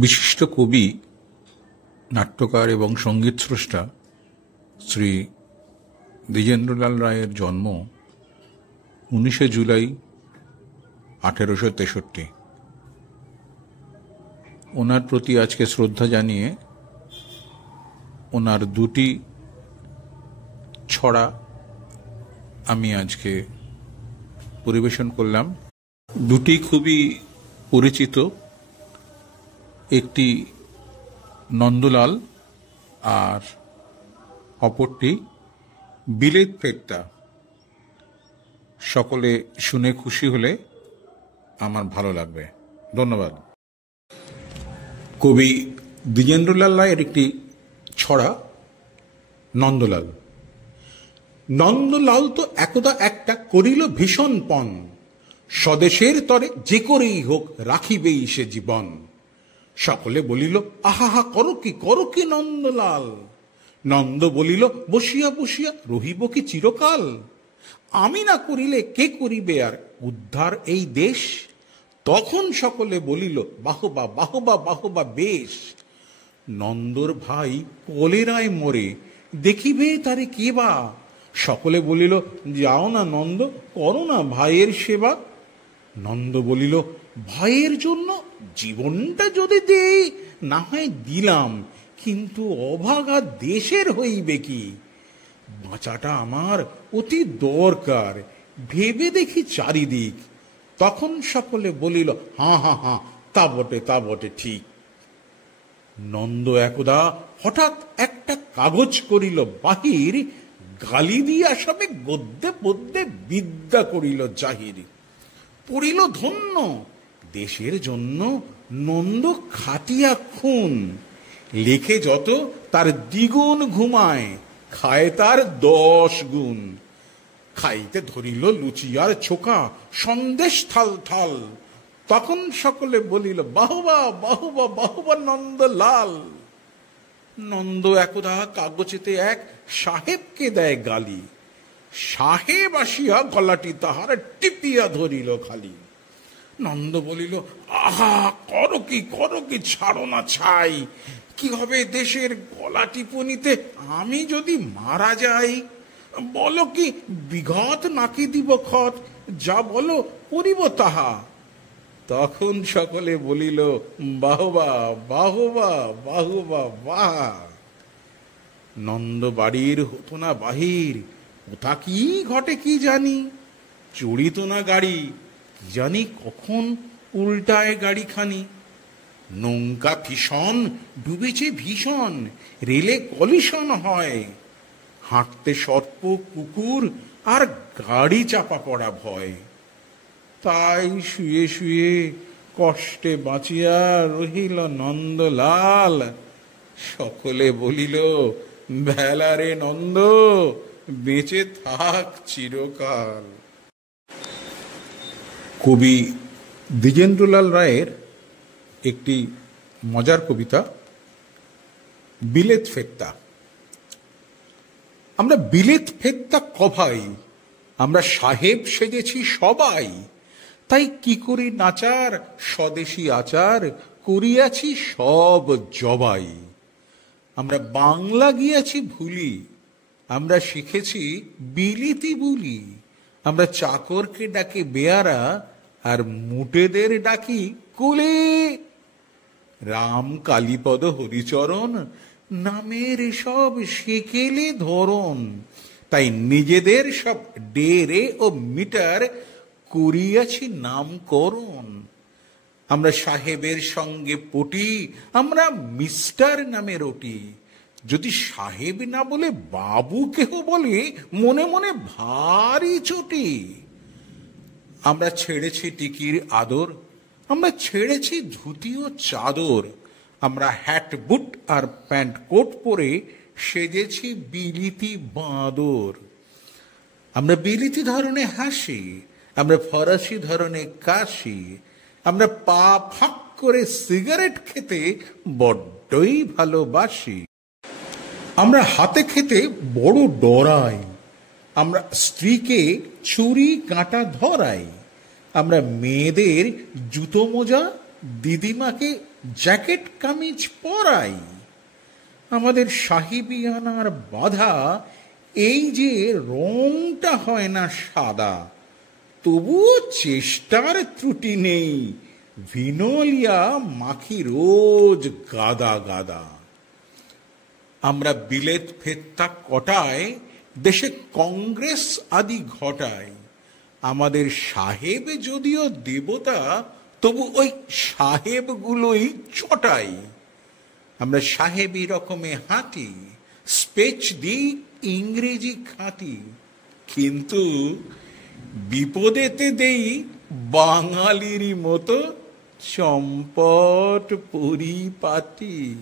বিশিষ্ট কবি, নাট্যকার এবং সঙ্গীত স্রষ্টা শ্রী দ্বিজেন্দ্রলাল রায়ের জন্ম 19 জুলাই 1863। ওনার প্রতি আজকে শ্রদ্ধা জানিয়ে ওনার দুটি ছড়া আমি আজকে পরিবেশন করলাম। দুটি খুবই পরিচিত, একটি নন্দলাল আর অপরটি বিলেত ফেরতা। সকলে শুনে খুশি হলে আমার ভালো লাগবে। ধন্যবাদ। কবি দ্বিজেন্দ্রলাল রায়ের একটি ছড়া নন্দলাল। নন্দলাল তো একদা একটা করিল ভীষণ পণ, স্বদেশের তরে যে করেই হোক রাখিবেই সে জীবন। সকলে বলিল আহা করো কি নন্দলাল। নন্দ বলিল বসিয়া বসিয়া রহিব কি চিরকাল। আমি না করিলে কে করিবে আর উদ্ধার এই দেশ। তখন সকলে বলিল বাহবা বাহবা বাহবা বেশ। নন্দর ভাই কলেরায় মরে দেখিবে তারে কে বা। সকলে বলিল যাও না নন্দ, করো না ভাইয়ের সেবা। নন্দ বলিল ভাইয়ের জন্য জীবনটা যদি দেই না হয় দিলাম, কিন্তু অভাগা দেশের হইবে কি। বাঁচাটা আমার অতি দরকার, ভেবে দেখি চারিদিক। তখন সকলে বলিল হাঁ হাঁ হাঁ, তা বটে ঠিক। নন্দ একদা হঠাৎ একটা কাগজ করিল বাহির, গালি দিয়া সবে গদ্যে পদ্যে বিদ্যা করিল জাহির। পড়িল ধন্য দেশের জন্য নন্দ খাটিয়া খুন। লেখে যত তার দ্বিগুণ ঘুমায়, খায় তার 10 গুণ। খাইতে ধরিল লুচিয়ার ছোকা সন্দেশ থাল থাল। তখন সকলে বলিল বাহুবা বাহুবা বাহুবা নন্দলাল। নন্দ একদা কাগজেতে এক সাহেবকে দেয় গালি। সাহেব আসিয়া গলাটি তাহার টিপিয়া ধরিল খালি। নন্দ বলিল আহা করো কি ছাড়ো না ছাই। কি হবে দেশের গলা টিপুনিতে আমি যদি মারা যাই। বলো কি বিঘত নাকি দিব খত, যা বলো করিব তাহা। তখন সকলে বলিল বাহবা বাহবা বাহবা বাহ। নন্দ বাড়ির হতো না বাহির, কোথা কি ঘটে কি জানি। চড়িত না গাড়ি, কি জানি কখন উল্টায় গাড়িখানি। নৌকা ভীষণ ডুবেছে ভীষণ, রেলে কলিশন হয়। হাঁটতে সর্প কুকুর আর গাড়ি চাপা পড়া ভয়। তাই শুয়ে শুয়ে কষ্টে বাঁচিয়া রহিল নন্দলাল। সকলে বলিল বেলারে নন্দ, বেঁচে থাক চিরকাল। কবি দ্বিজেন্দ্রলাল রায়ের একটি মজার কবিতা বিলেত ফেরতা। আমরা বিলেত ফেরতা কভাই, আমরা সাহেব সেজেছি সবাই। তাই কি করি নাচার স্বদেশী আচার, করিয়াছি সব জবাই। আমরা বাংলা গিয়াছি ভুলি, আমরা শিখেছি বিলিতি বুলি। আমরা চাকরকে ডাকি বেয়ারা, আর মুটেদের ডাকি কুলি। রাম কালীপদ হরিচরণ নামের সব সেকেলে ধরন। তাই নিজেদের সব ডেরে ও মিটার করিয়াছি নামকরণ। আমরা সাহেবের সঙ্গে পটি, আমরা মিস্টার নামে রটি। যদি সাহেব না বলে বাবু কেহ বলে, মনে মনে ভারী চটি। আমরা ছেড়েছি টিকির আদর, আমরা ছেড়েছি ধুতি ও চাদর। আমরা হ্যাট বুট আর প্যান্ট কোট পরে সেজেছি বিলিতি বাঁদর। আমরা বিলিতি ধরনে হাসি, আমরা ফরাসি ধরনে কাশি। আমরা পা ফাঁক করে সিগারেট খেতে বড্ডই ভালোবাসি। আমরা হাতে খেতে বড় ডরাই, আমরা স্ত্রীকে ছুরি কাঁটা ধরাই। আমরা মেয়েদের জুতো মোজা দিদিমাকে জ্যাকেট কামিজ পরাই। আমাদের সাহেবিয়ানার বাধা এই যে রংটা হয় না সাদা, তবুও চেষ্টার ত্রুটি নেই, ভিনোলিয়া মাখি রোজ গাদা গাদা। আমরা বিলেত ফেত্তা কটায়, দেশে কংগ্রেস আদি ঘটায়। আমাদের সাহেব যদিও দেবতা, তবু ওই সাহেবগুলোই চটাই। আমরা সাহেবি রকমে হাঁটি, স্পেচ দিই ইংরেজি খাঁটি, কিন্তু বিপদেতে দেই বাঙালিরই মতো চম্পট পরিপাটি।